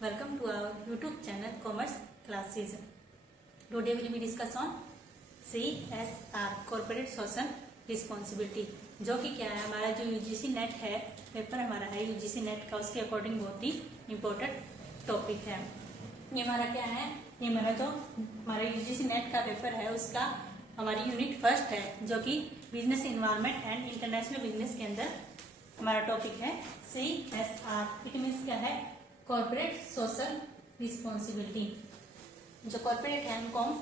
Welcome to our YouTube channel Commerce Classes. Today we will discuss on CSR Corporate Social Responsibility, जो कि क्या है हमारा जो UGC नेट है पेपर हमारा है UGC नेट का, उसके अकॉर्डिंग बहुत ही इम्पोर्टेंट टॉपिक है। ये हमारा क्या है, ये हमारा UGC नेट का पेपर है, उसका हमारी यूनिट फर्स्ट है जो कि business environment and international business के अंदर हमारा टॉपिक है CSR। इट मीन्स क्या है, कॉर्पोरेट सोशल रिस्पॉन्सिबिलिटी। जो कॉर्पोरेट है उनको हम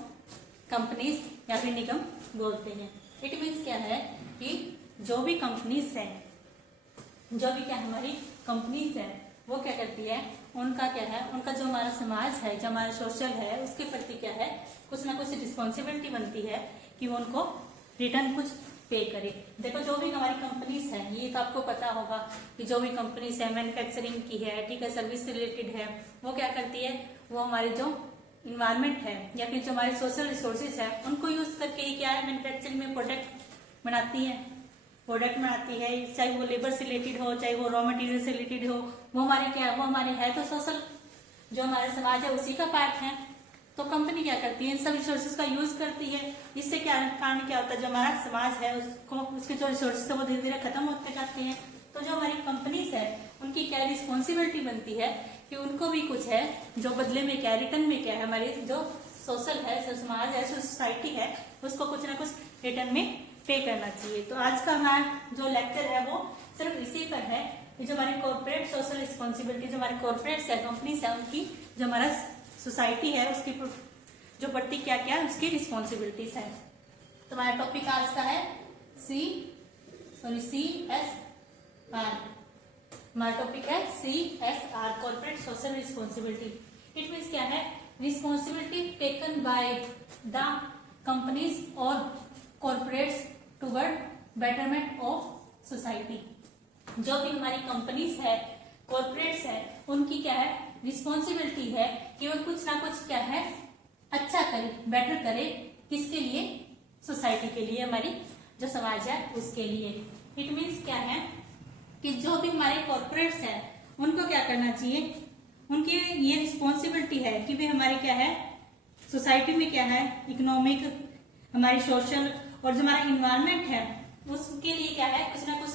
कंपनीज या फिर निगम बोलते हैं। इट मीन्स क्या है कि जो भी कंपनीज है, जो भी क्या हमारी कंपनीज है वो क्या करती है, उनका क्या है, उनका जो हमारा समाज है, जो हमारा सोशल है, उसके प्रति क्या है कुछ ना कुछ रिस्पॉन्सिबिलिटी बनती है कि वो उनको रिटर्न कुछ पे करे। देखो जो भी हमारी कंपनीज है, ये तो आपको पता होगा कि जो भी कंपनीज है मैन्युफैक्चरिंग की है, ठीक है, सर्विस से रिलेटेड है, वो क्या करती है, वो हमारे जो इन्वायरमेंट है या फिर जो हमारे सोशल रिसोर्सेज है उनको यूज करके ही क्या है मैन्युफैक्चरिंग में प्रोडक्ट बनाती है, चाहे वो लेबर से रिलेटेड हो, चाहे वो रॉ मटेरियल से रिलेटेड हो, वो हमारे क्या है, वो हमारे है तो सोशल जो हमारे समाज है उसी का पार्ट है। तो कंपनी क्या करती है, इन सब रिसोर्सेज का यूज करती है। इससे क्या कारण क्या होता है, जो हमारा समाज है उसको, उसके जो रिसोर्सेज है वो धीरे धीरे खत्म होते जाते हैं। तो जो हमारी कंपनीज है उनकी क्या रिस्पॉन्सिबिलिटी बनती है कि उनको भी कुछ है जो बदले में क्या, रिटर्न में क्या है, हमारी जो सोशल है, जो समाज है, जो सोसाइटी है, उसको कुछ ना कुछ रिटर्न में पे करना चाहिए। तो आज का हमारा जो लेक्चर है वो सिर्फ इसी पर है कि जो हमारी कॉर्पोरेट सोशल रिस्पॉन्सिबिलिटी, जो हमारे कॉर्पोरेट्स है, कंपनीज है, उनकी जो हमारा सोसाइटी है उसकी जो प्रति क्या क्या उसकी रिस्पॉन्सिबिलिटीज है। तो हमारा टॉपिक आज का है CSR। हमारा टॉपिक है CSR corporate social responsibility. It means क्या है, responsibility taken by the companies और corporates toward betterment of society. जो भी हमारी कंपनीज है, कॉर्पोरेट्स है, उनकी क्या है रिस्पॉन्सिबिलिटी है कि वो कुछ ना कुछ क्या है अच्छा करे, बेटर करे, किसके लिए, सोसाइटी के लिए, हमारी जो समाज है उसके लिए। इट मीन्स क्या है कि जो भी हमारे कॉर्पोरेट्स है उनको क्या करना चाहिए, उनकी ये रिस्पॉन्सिबिलिटी है कि वे हमारे क्या है सोसाइटी में क्या है इकोनॉमिक, हमारी सोशल और जो हमारा इन्वायरमेंट है उसके लिए क्या है कुछ ना कुछ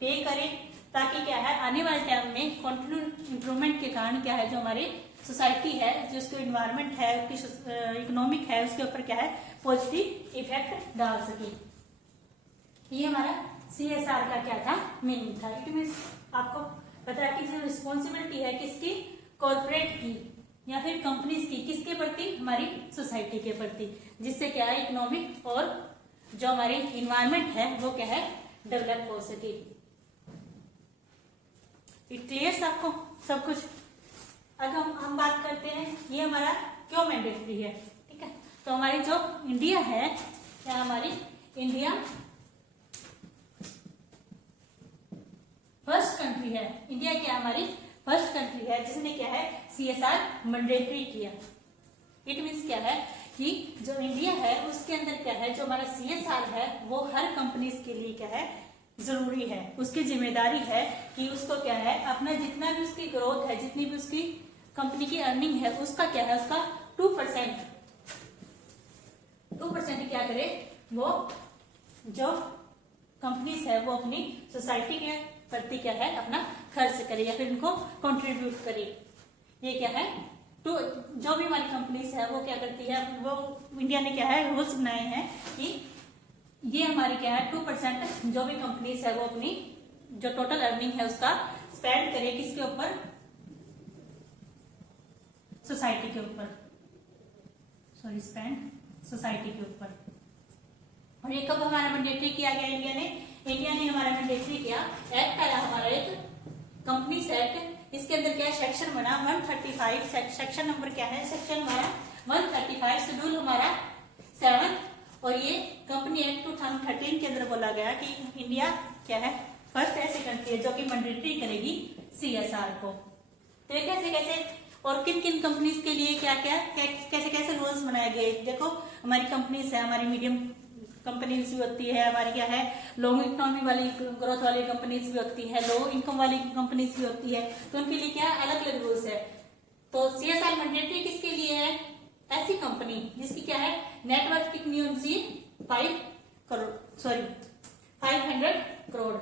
पे करे, ताकि क्या है आने वाले टाइम में कंटिन्यू इम्प्रूवमेंट के कारण क्या है जो हमारी सोसाइटी है, जो उसको इन्वायरमेंट है, इकोनॉमिक है, उसके ऊपर क्या है पॉजिटिव इफेक्ट डाल सके। ये हमारा CSR का क्या था, मीनिंग था। इट मीन्स आपको पता है कि जो रिस्पॉन्सिबिलिटी है किसकी, कॉर्पोरेट की या फिर कंपनीज की, किसके प्रति, हमारी सोसाइटी के प्रति, जिससे क्या है इकोनॉमिक और जो हमारी इन्वायरमेंट है वो क्या है डेवलप हो सके। इट क्लियर आपको सब कुछ। अगर हम बात करते हैं ये हमारा क्यों मैंडेटरी है, ठीक है, तो हमारी जो इंडिया है, क्या हमारी इंडिया फर्स्ट कंट्री है, इंडिया क्या हमारी फर्स्ट कंट्री है जिसने क्या है CSR मैंडेटरी किया। इट मीन्स क्या है कि जो इंडिया है उसके अंदर क्या है जो हमारा CSR है वो हर कंपनीज के लिए क्या है जरूरी है, उसकी जिम्मेदारी है कि उसको क्या है अपना जितना भी उसकी ग्रोथ है, जितनी भी उसकी कंपनी की अर्निंग है, उसका क्या है उसका 2% क्या करे, वो जो कंपनीज है वो अपनी सोसाइटी के प्रति क्या है अपना खर्च करे या फिर उनको कंट्रीब्यूट करे। ये क्या है तो जो भी हमारी कंपनीज है वो क्या करती है, वो इंडिया ने क्या है रूल्स बनाए हैं कि ये हमारी क्या है 2% जो भी कंपनीज है वो अपनी जो टोटल अर्निंग है उसका स्पेंड करे, किसके ऊपर, सोसाइटी के ऊपर, स्पेंड सोसाइटी के ऊपर। और ये कब हमारा मैंडेटरी किया गया, इंडिया ने हमारा मैंडेटरी किया, एक्ट आया हमारा एक कंपनीज एक्ट। इसके अंदर क्या सेक्शन बना 135, सेक्शन नंबर क्या है, सेक्शन हमारा 135, शेड्यूल हमारा 7, और ये कंपनी एक्ट 2013 के अंदर बोला गया कि इंडिया क्या है फर्स्ट ऐसी कंट्री है जो कि मैंडेटरी करेगी CSR को। तो ये कैसे और किन किन कंपनीज के लिए क्या क्या कैसे रूल्स बनाए गए। देखो हमारी कंपनीज है, हमारी मीडियम कंपनीज भी होती है, हमारी क्या है लॉन्ग इकोनॉमी वाली ग्रोथ वाली कंपनीज भी होती है, लो इनकम वाली कंपनीज भी होती है, तो उनके लिए क्या अलग अलग रूल्स है। तो CSR मैंडेटरी किसके लिए है? ऐसी कंपनी जिसकी क्या है नेटवर्थ कितनी होनी चाहिए 500 करोड़।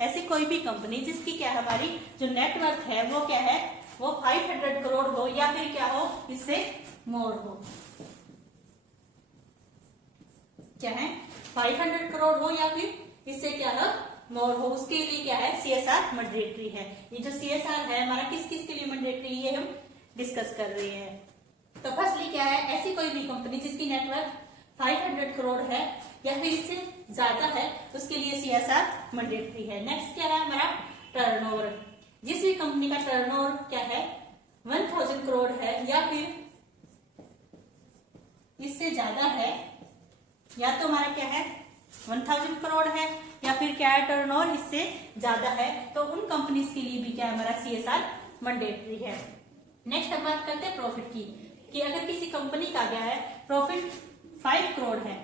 ऐसी कोई भी कंपनी जिसकी क्या है हमारी जो नेटवर्थ है वो क्या है वो 500 करोड़ हो या फिर क्या हो इससे मोर हो। क्या है 500 करोड़ हो या फिर इससे क्या है मोर हो, उसके लिए क्या है CSR मैंडेटरी है। ये जो CSR है हमारा किस किस के लिए मैंडेटरी ये हम डिस्कस कर रहे हैं। तो फर्स्टली क्या है ऐसी कोई भी कंपनी जिसकी नेटवर्थ 500 करोड़ है या फिर इससे ज्यादा है उसके लिए CSR मैंडेटरी है। नेक्स्ट क्या है हमारा टर्नओवर। जिस भी कंपनी का टर्नओवर क्या है 1000 करोड़ है या फिर इससे ज्यादा है, या तो हमारा क्या है 1000 करोड़ है या फिर क्या है टर्नओवर इससे ज्यादा है, तो उन कंपनीज के लिए भी क्या हमारा CSR मैंडेटरी है। नेक्स्ट हम बात करते हैं प्रॉफिट की, कि अगर किसी कंपनी का क्या है प्रॉफिट 5 करोड़ है,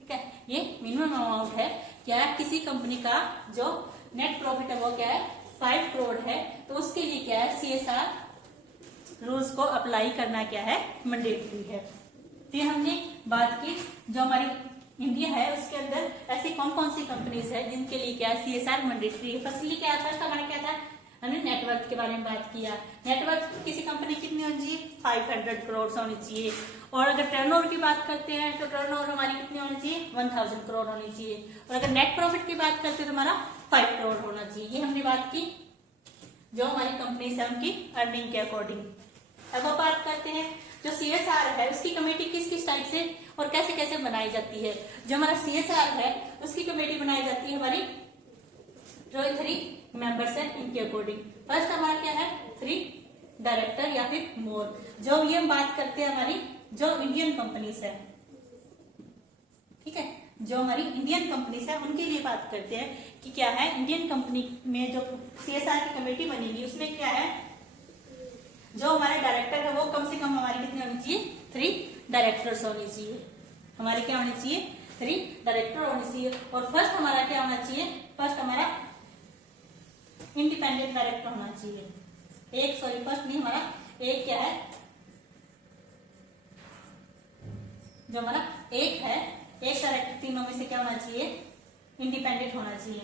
ठीक है, ये मिनिमम अमाउंट है, क्या है किसी कंपनी का जो नेट प्रॉफिट है वो क्या है 5 करोड़ है, तो उसके लिए क्या है CSR रूल्स को अप्लाई करना क्या है मैंडेटरी है। तो हमने बात की जो हमारी इंडिया है उसके अंदर ऐसी कौन कौन सी कंपनीज है जिनके लिए क्या है CSR मैंडेटरी है। फर्स्टली क्या फर्स्ट हमारा क्या था हमने नेटवर्थ के बारे में बात किया। नेटवर्थ किसी कंपनी कितनी होनी चाहिए 500 करोड़ होनी चाहिए। और अगर टर्नओवर की बात करते हैं तो टर्नओवर हमारी कितनी होनी चाहिए 1000 करोड़ होनी चाहिए। और अगर नेट प्रॉफिट की बात करते हैं तो हमारा 5 करोड़ होना चाहिए। ये हमने बात की जो हमारी कंपनी है उनकी अर्निंग के अकॉर्डिंग। अब हम बात करते हैं जो CSR है उसकी कमेटी किस किस टाइप से और कैसे कैसे बनाई जाती है। जो हमारा CSR है उसकी कमेटी बनाई जाती है हमारी जो 3 मेंबर्स है इनके अकॉर्डिंग। फर्स्ट हमारा क्या है 3 डायरेक्टर या फिर मोर। जो ये हम बात करते हैं हमारी जो इंडियन कंपनीज है, ठीक है, जो हमारी इंडियन कंपनीज है उनके लिए बात करते हैं कि क्या है इंडियन कंपनी में जो CSR की कमेटी बनेगी उसमें क्या है जो हमारे डायरेक्टर है वो कम से कम हमारी कितनी होनी चाहिए 3 डायरेक्टर्स होनी चाहिए। हमारे क्या होने चाहिए 3 डायरेक्टर होने चाहिए। और फर्स्ट हमारा क्या होना चाहिए फर्स्ट हमारा इंडिपेंडेंट डायरेक्टर होना चाहिए। फर्स्ट नहीं हमारा एक क्या है जो हमारा एक है एक डायरेक्टर तीनों में से क्या होना चाहिए इंडिपेंडेंट होना चाहिए।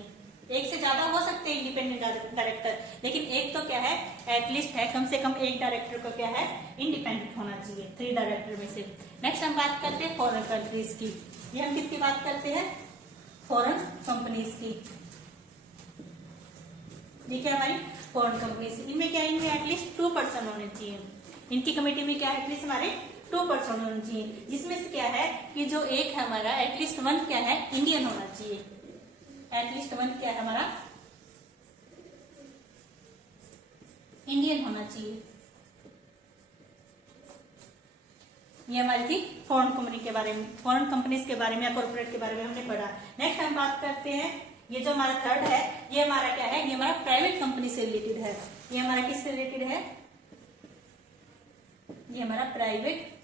एक से ज्यादा हो सकते हैं इंडिपेंडेंट डायरेक्टर, लेकिन एक तो क्या है एटलीस्ट है कम से कम एक डायरेक्टर को क्या है इंडिपेंडेंट होना चाहिए 3 डायरेक्टर में से। नेक्स्ट हम बात करते हैं फॉरेन कंट्रीज की। ये हम किसकी बात करते हैं फॉरेन कंपनीज की। ये क्या हमारी फॉरेन कंपनीज, इनमें क्या इनमें एटलीस्ट 2 पर्सन होने चाहिए। इनकी कमेटी में क्या एटलीस्ट हमारे 2 पर्सन होने चाहिए, जिसमें से क्या है कि जो एक है हमारा एटलीस्ट 1 क्या है इंडियन होना चाहिए। एटलीस्ट 1 क्या है हमारा इंडियन होना चाहिए। ये हमारी थी फॉरेन कंपनी के बारे में, फॉरेन कंपनीज के बारे में या कॉर्पोरेट के बारे में हमने पढ़ा। नेक्स्ट हम बात करते हैं ये जो हमारा थर्ड है ये हमारा क्या है ये हमारा प्राइवेट कंपनी से रिलेटेड है। ये हमारा किससे रिलेटेड है ये हमारा प्राइवेट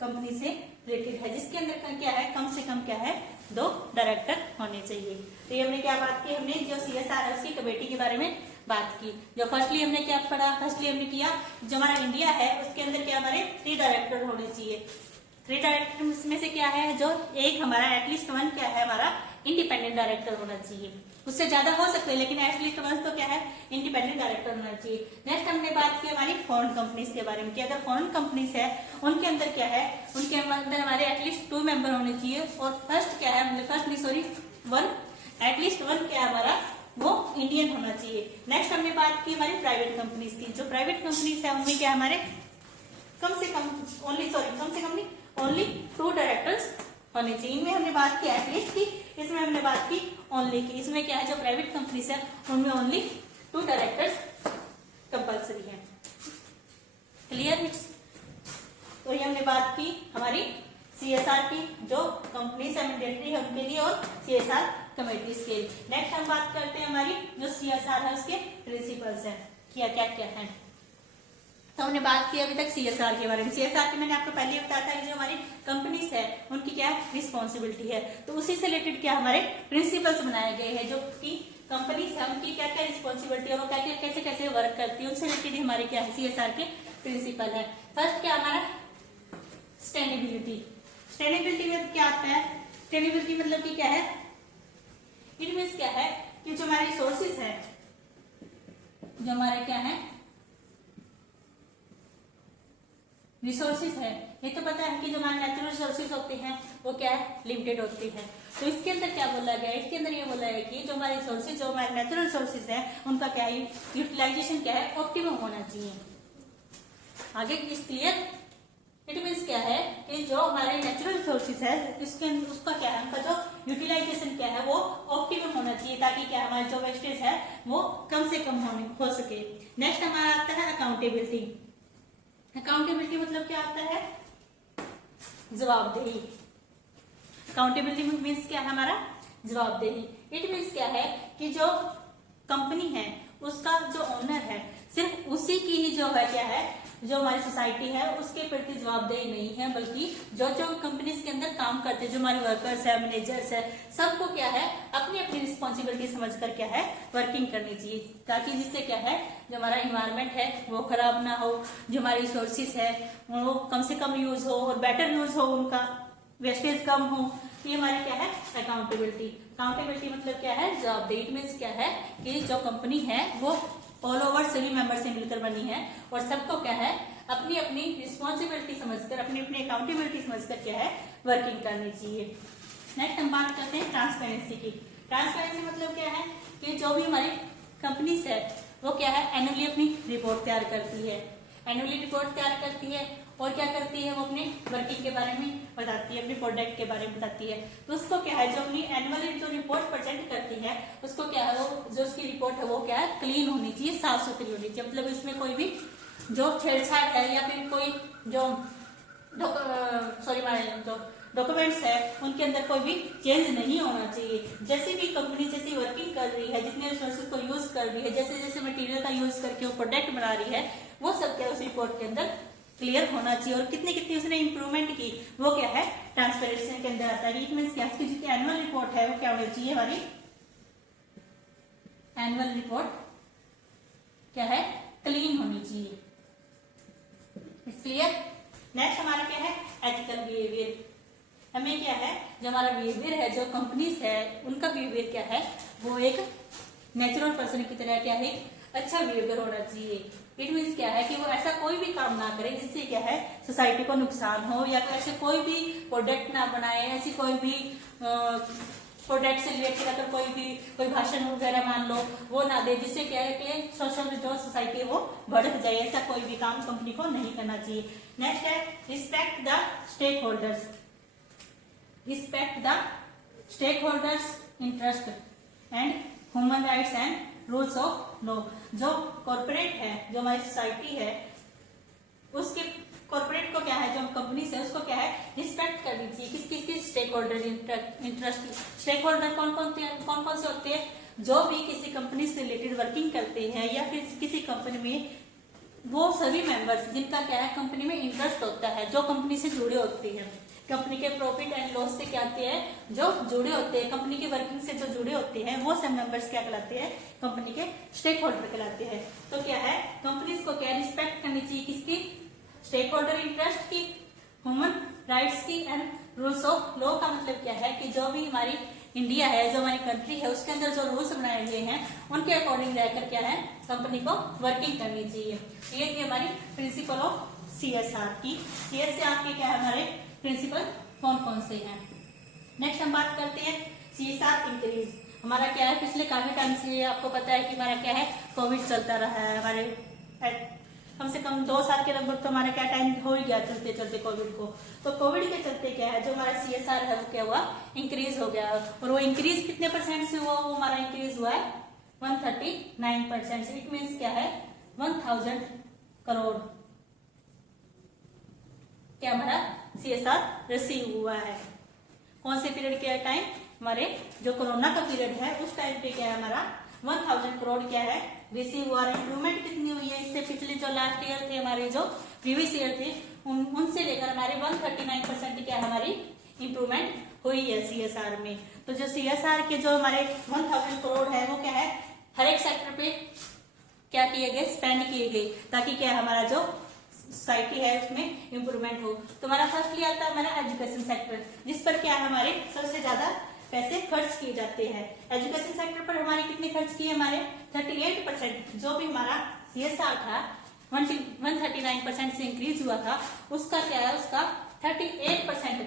कंपनी से रिलेटेड है, जिसके अंदर क्या है कम से कम क्या है 2 डायरेक्टर होने चाहिए। तो ये हमने क्या बात की हमने जो CSR है उसकी कमेटी के बारे में बात की। जो फर्स्टली हमने क्या पढ़ा फर्स्टली हमने किया जो हमारा इंडिया है उसके अंदर क्या हमारे 3 डायरेक्टर होने चाहिए। 3 डायरेक्टर में से क्या है जो एक हमारा एटलीस्ट 1 क्या है हमारा इंडिपेंडेंट डायरेक्टर होना चाहिए। उससे ज्यादा हो सकते हैं लेकिन एटलीस्ट 1 तो क्या है इंडिपेंडेंट डायरेक्टर होना चाहिए। नेक्स्ट हमने बात की हमारी फॉरेन कंपनीज के बारे में कि अगर फॉरेन कंपनीज है उनके अंदर क्या है उनके अंदर हमारे एटलीस्ट 2 मेंबर होने चाहिए। और फर्स्ट क्या है फर्स्ट नहीं सॉरी 1 एटलीस्ट 1 क्या है हमारा वो इंडियन होना चाहिए। नेक्स्ट हमने बात की हमारी प्राइवेट कंपनीज की। जो प्राइवेट कंपनीज है उनमें क्या हमारे कम से कम ओनली 2 डायरेक्टर्स होने चाहिए। इनमें हमने बात की एटलीस्ट की, इसमें हमने बात की ओनली की। इसमें क्या है जो प्राइवेट कंपनीज है उनमें ओनली 2 डायरेक्टर्स कंपल्सरी है। क्लियर। तो ये हमने बात की हमारी CSR की जो कंपनीज मैंडेटरी है उनके लिए और CSR कमेटीज के लिए। नेक्स्ट हम बात करते हैं हमारी जो CSR है उसके प्रिंसिपल्स है क्या क्या क्या है। तो हमने बात की अभी तक CSR के बारे में। CSR के मैंने आपको पहले बताया था जो हमारी कंपनीज है उनकी क्या रिस्पॉन्सिबिलिटी है, तो उसी से रिलेटेड क्या हमारे प्रिंसिपल्स बनाए गए हैं जो कि कंपनीज है उनकी क्या क्या रिस्पॉन्सिबिलिटी है, वो क्या क्या कैसे कैसे वर्क करती है, उनसे रिलेटेड हमारे क्या है CSR के प्रिंसिपल है। फर्स्ट क्या हमारा सस्टेनेबिलिटी। सस्टेनेबिलिटी में क्या आता है? सस्टेनेबिलिटी मतलब कि क्या है? इट मीन्स क्या है कि जो हमारे रिसोर्सेज है, जो हमारे क्या है रिसोर्सेज है, ये तो पता है कि जो हमारे नेचुरल रिसोर्सेज होते हैं वो क्या है लिमिटेड होती है। तो इसके अंदर क्या बोला गया है? इसके अंदर ये बोला है कि जो हमारे रिसोर्सेज, जो हमारे नेचुरल रिसोर्सेज है उनका क्या है यूटिलाइजेशन क्या है ऑप्टिमम होना चाहिए। आगे क्लियर? इट मीन्स क्या है कि जो हमारे नेचुरल रिसोर्सेज है उसका क्या है उनका जो यूटिलाइजेशन क्या है वो ऑप्टिमम होना चाहिए, ताकि क्या हमारा जो वेस्टेज है वो कम से कम हो सके। नेक्स्ट हमारा आता है अकाउंटेबिलिटी। अकाउंटेबिलिटी मतलब क्या आता है? जवाबदेही। अकाउंटेबिलिटी मीन्स क्या है हमारा? जवाबदेही। इट मीन्स क्या है कि जो कंपनी है उसका जो ओनर है सिर्फ उसी की ही जो है क्या है जो हमारी सोसाइटी है उसके प्रति जवाबदेही नहीं है, बल्कि जो जो कंपनीज के अंदर काम करते हैं, जो हमारे वर्कर्स है, मैनेजर्स है, सबको क्या है अपनी अपनी रिस्पॉन्सिबिलिटी समझकर क्या है वर्किंग करनी चाहिए, ताकि जिससे क्या है जो हमारा इन्वायरमेंट है वो खराब ना हो, जो हमारे रिसोर्सेज है वो कम से कम यूज हो और बेटर यूज हो, उनका वेस्टेज कम हो। ये हमारी क्या है अकाउंटेबिलिटी। अकाउंटेबिलिटी मतलब क्या है? जवाबदेही। मीन्स क्या है कि जो कंपनी है वो ऑल ओवर सभी मेंबर से मिलकर बनी है और सबको क्या है अपनी अपनी रिस्पॉन्सिबिलिटी समझकर, अपनी अपनी अकाउंटेबिलिटी समझकर क्या है वर्किंग करनी चाहिए। नेक्स्ट हम बात करते हैं ट्रांसपेरेंसी की। ट्रांसपेरेंसी मतलब क्या है कि जो भी हमारी कंपनीज है वो क्या है एनुअली अपनी रिपोर्ट तैयार करती है। एनुअली रिपोर्ट तैयार करती है और क्या करती है वो अपने वर्किंग के बारे में बताती है, अपने प्रोडक्ट के बारे में बताती है। तो उसको क्या है जो अपनी एनुअली जो रिपोर्ट प्रेजेंट करती है उसको क्या है वो जो उसकी रिपोर्ट है वो क्या है क्लीन होनी चाहिए, साफ सुथरी होनी चाहिए। मतलब इसमें कोई भी जो छेड़छाड़ है या फिर कोई जो जो डॉक्यूमेंट्स है उनके अंदर कोई भी चेंज नहीं होना चाहिए। जैसे भी कंपनी जैसी वर्किंग कर रही है, जितने रिसोर्सेज को यूज कर रही है, जैसे जैसे मटेरियल का यूज करके वो प्रोडक्ट बना रही है, वो सब क्या उस रिपोर्ट के अंदर क्लियर होना चाहिए। और कितनी कितनी उसने इंप्रूवमेंट की वो क्या है ट्रांसपेरेंसी के अंदर आता है। इट मींस क्या उसकी जो एनुअल रिपोर्ट है वो क्या होनी चाहिए? हमारी एनुअल रिपोर्ट क्या है क्लीन होनी चाहिए। क्लियर? नेक्स्ट हमारा क्या है एथिकल बिहेवियर। हमें क्या है जो हमारा बिहेवियर है, जो कंपनीज है उनका बिहेवियर क्या है वो एक नेचुरल पर्सन की तरह क्या है अच्छा बिहेवियर होना चाहिए। इट मीन्स क्या है कि वो ऐसा कोई भी काम ना करे जिससे क्या है सोसाइटी को नुकसान हो, या फिर ऐसे कोई भी प्रोडक्ट ना बनाए, ऐसी कोई भी प्रोडक्ट से रिलेटेड अगर कोई भाषण वगैरह मान लो वो ना दे, जिससे क्या है कि सोशल जो सोसाइटी है वो भड़क जाए। ऐसा कोई भी काम कंपनी को नहीं करना चाहिए। नेक्स्ट है respect the stakeholders. Respect the stakeholders interest and human rights and rules of law. जो कॉर्पोरेट है, जो हमारी सोसाइटी है, उसके कॉर्पोरेट को क्या है जो कंपनी से उसको क्या है रिस्पेक्ट करनी चाहिए। किस किस किस stakeholder interest. Stakeholder कौन कौन से होते हैं? जो भी किसी कंपनी से रिलेटेड वर्किंग करते हैं या फिर किसी कंपनी में वो सभी मेंबर्स जिनका क्या है कंपनी में इंटरेस्ट होता है, जो कंपनी से जुड़े होते हैं, कंपनी के प्रॉफिट एंड लॉस से क्या आते हैं जो जुड़े होते हैं, कंपनी की वर्किंग से जो जुड़े होते हैं, वो सब मेंबर्स क्या कहलाते हैं कंपनी के स्टेक होल्डर कहलाते हैं। तो क्या है कंपनीज को क्या रिस्पेक्ट करनी चाहिए? किसकी? स्टेक होल्डर इंटरेस्ट की, ह्यूमन राइट्स की एंड रूल्स ऑफ लॉ। का मतलब क्या है कि जो भी हमारी इंडिया है, जो हमारी कंट्री है, उसके अंदर जो रूल्स बनाए गए हैं उनके अकॉर्डिंग रहकर क्या है कंपनी को वर्किंग करनी चाहिए। ये थी हमारी प्रिंसिपल ऑफ CSR की। CSR के क्या है हमारे प्रिंसिपल कौन कौन से हैं। नेक्स्ट हम बात करते हैं CSR इंक्रीज। हमारा क्या है पिछले काफी टाइम से आपको पता है कि हमारा क्या है कोविड चलता रहा है। हमारे कम से कम 2 साल के लगभग तो हमारा क्या टाइम हो ही गया चलते चलते कोविड को। तो कोविड के चलते क्या है जो हमारा CSR है वो क्या हुआ इंक्रीज हो गया। और वो इंक्रीज कितने % से हुआ? वो हमारा इंक्रीज हुआ है 139% से। इट मीन्स क्या है 1000 करोड़ क्या हमारा CSR रिसीव हुआ है। कौन से पीरियड के टाइम? हमारे जो कोरोना का पीरियड है उस टाइम पे क्या है हमारा 1000 करोड़ क्या है रिसीव हुआ। इंप्रूवमेंट कितनी हुई है इससे? पिछले जो लास्ट ईयर थे हमारे जो प्रीवियस ईयर थे उनसे लेकर हमारे 139% क्या हमारी इंप्रूवमेंट हुई है CSR में। तो जो CSR के जो हमारे 1000 करोड़ है वो क्या है, हर एक सेक्टर पे क्या किए गए, स्पेंड किए गए, ताकि क्या हमारा जो सोसाइटी है उसमें इंप्रूवमेंट हो। तो हमारा फर्स्टली आता है हमारा एजुकेशन सेक्टर, जिस पर क्या है हमारे सबसे ज्यादा पैसे खर्च किए जाते हैं। एजुकेशन सेक्टर पर हमारे कितने खर्च किए, हमारे 38%। जो भी हमारा CSR था 139% से इंक्रीज हुआ था, उसका क्या है, उसका 38%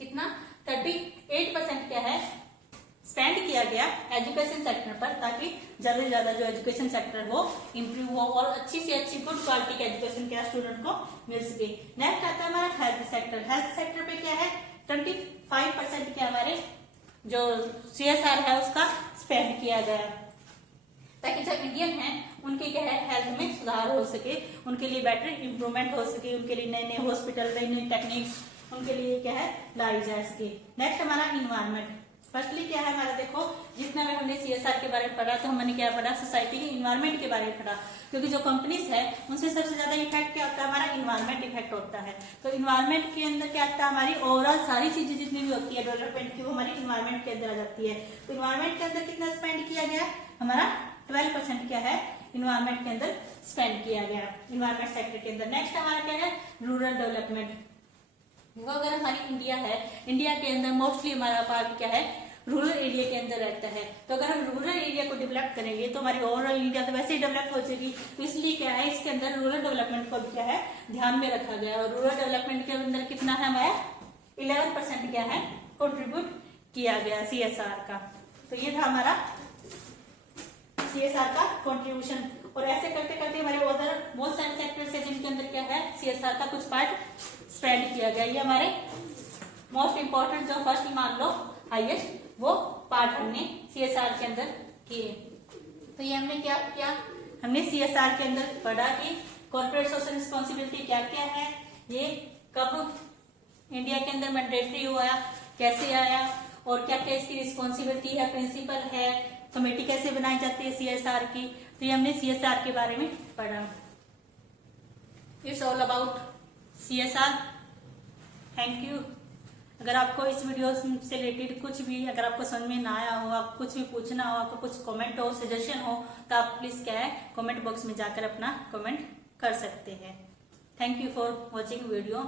कितना, 38% क्या है, स्पेंड किया गया एजुकेशन सेक्टर पर, ताकि ज्यादा से ज्यादा जो एजुकेशन सेक्टर हो इम्प्रूव हो और अच्छी से अच्छी गुड क्वालिटी के एजुकेशन क्या स्टूडेंट को मिल सके। नेक्स्ट आता है हमारा हेल्थ सेक्टर। हेल्थ सेक्टर पे क्या है, 25% क्या हमारे जो CSR है उसका स्पेंड किया गया, ताकि जो इंडियन है उनके क्या है हेल्थ में सुधार हो सके, उनके लिए बेटर इंप्रूवमेंट हो सके, उनके लिए नए नए हॉस्पिटल, नई नई टेक्निक्स उनके लिए क्या है लाई जा सके। नेक्स्ट हमारा इन्वायरमेंट। फर्स्टली क्या है हमारा, देखो जितना भी हमने CSR के बारे में पढ़ा तो हमने क्या पढ़ा, सोसाइटी के इन्वायरमेंट के बारे में पढ़ा, क्योंकि जो कंपनीज है उनसे सबसे ज्यादा इफेक्ट क्या होता है, हमारा इन्वायरमेंट इफेक्ट होता है। तो इन्वायरमेंट के अंदर क्या आता है, हमारी ओवरऑल सारी चीजें जितनी भी होती है डेवलपमेंट की वो हमारी इन्वायरमेंट के अंदर आ जाती है। तो इन्वायरमेंट के अंदर कितना स्पेंड किया गया, हमारा 12% क्या है इन्वायरमेंट के अंदर स्पेंड किया गया, इन्वायरमेंट सेक्टर के अंदर। नेक्स्ट हमारा क्या है, रूरल डेवलपमेंट। वो अगर हमारी इंडिया है, इंडिया के अंदर मोस्टली हमारा पार्ट क्या है, रूरल एरिया के अंदर रहता है। तो अगर हम रूरल एरिया को डेवलप करेंगे तो हमारी ओवरऑल इंडिया तो वैसे ही डेवलप हो जाएगी। तो इसलिए क्या है, इसके अंदर रूरल डेवलपमेंट को क्या है ध्यान में रखा गया। और रूरल डेवलपमेंट के अंदर कितना है, हमारा 11% क्या है कंट्रीब्यूट किया गया CSR का। तो ये था हमारा CSR का कंट्रीब्यूशन। और ऐसे करते करते हमारे उधर बहुत सारे सेक्टर्स है जिनके अंदर क्या है CSR का कुछ पार्ट स्पेंड किया गया। ये हमारे मोस्ट इंपॉर्टेंट जो फर्स्ट मान लो हाईएस्ट वो पार्ट हमने CSR के अंदर किए। तो ये हमने क्या किया, हमने CSR के अंदर पढ़ा कि कॉर्पोरेट सोशल रिस्पॉन्सिबिलिटी क्या क्या है, ये कब इंडिया के अंदर मैंडेटरी हुआ, कैसे आया और क्या क्या इसकी रिस्पॉन्सिबिलिटी है, प्रिंसिपल है, कमेटी कैसे बनाई जाती है CSR की। तो ये हमने CSR के बारे में पढ़ा। It's all about CSR। Thank you. अगर आपको इस वीडियो से रिलेटेड कुछ भी अगर आपको समझ में ना आया हो, आप कुछ भी पूछना हो, आपको कुछ कमेंट हो, सजेशन हो, तो आप प्लीज क्या है कमेंट बॉक्स में जाकर अपना कमेंट कर सकते हैं। Thank you for watching video.